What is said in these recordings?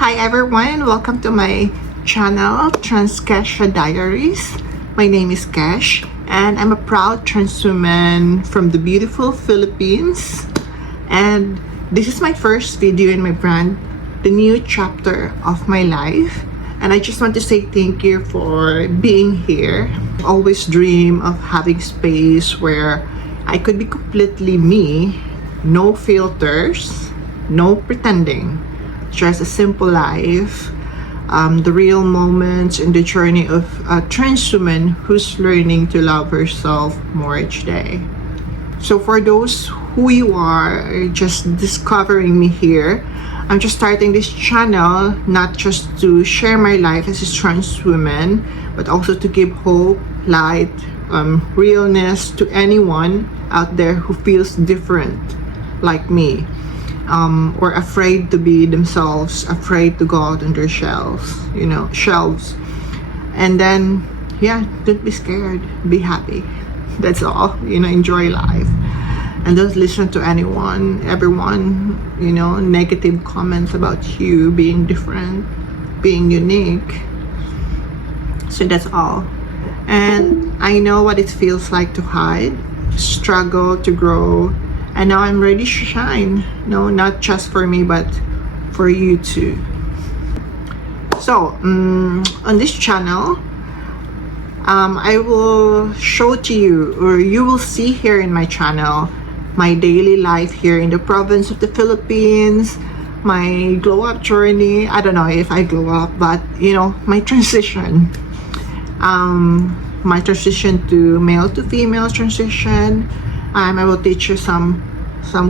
Hi everyone, welcome to my channel, Kesha Diaries. My name is Kesh and I'm a proud trans woman from the beautiful Philippines. And this is my first video in my brand, the new chapter of my life. And I just want to say thank you for being here. I always dream of having space where I could be completely me, no filters, no pretending, just a simple life, the real moments in the journey of a trans woman who's learning to love herself more each day. So for those who you are just discovering me here, I'm just starting this channel not just to share my life as a trans woman, but also to give hope, light, realness to anyone out there who feels different like me, or afraid to be themselves, afraid to go out on their shelves. And then, yeah, don't be scared, be happy. That's all, enjoy life. And don't listen to everyone, negative comments about you being different, being unique. So that's all. And I know what it feels like to hide, struggle to grow, and now I'm ready to shine. No, not just for me, but for you too. So, on this channel, I will show to you, or you will see here in my channel, my daily life here in the province of the Philippines, my glow up journey. I don't know if I glow up, but my transition. My transition to male to female transition. I will teach you some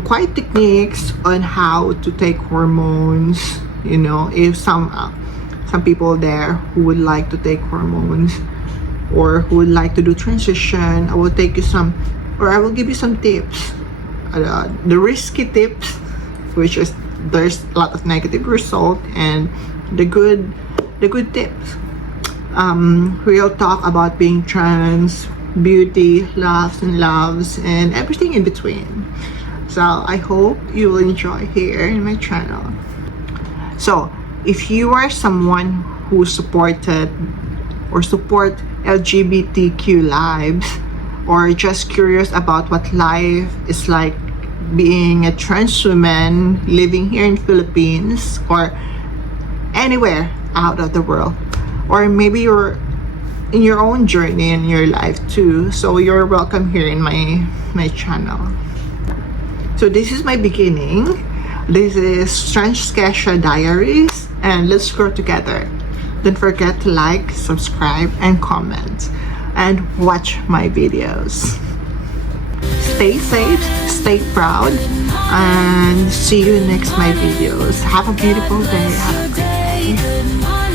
quiet techniques on how to take hormones. If some people there who would like to take hormones or who would like to do transition, I will take you I will give you some tips. The risky tips, which is there's a lot of negative result, and the good tips. We'll talk about being trans, beauty, loves, and everything in between. So I hope you will enjoy here in my channel. So if you are someone who support LGBTQ lives, or just curious about what life is like being a trans woman living here in Philippines or anywhere out of the world, or maybe you're in your own journey in your life too, so you're welcome here in my channel. So this is my beginning. This is Kesha Diaries, and let's grow together. Don't forget to like, subscribe, and comment, and watch my videos. Stay safe, stay proud, and see you next my videos. Have a beautiful day. Have a great day.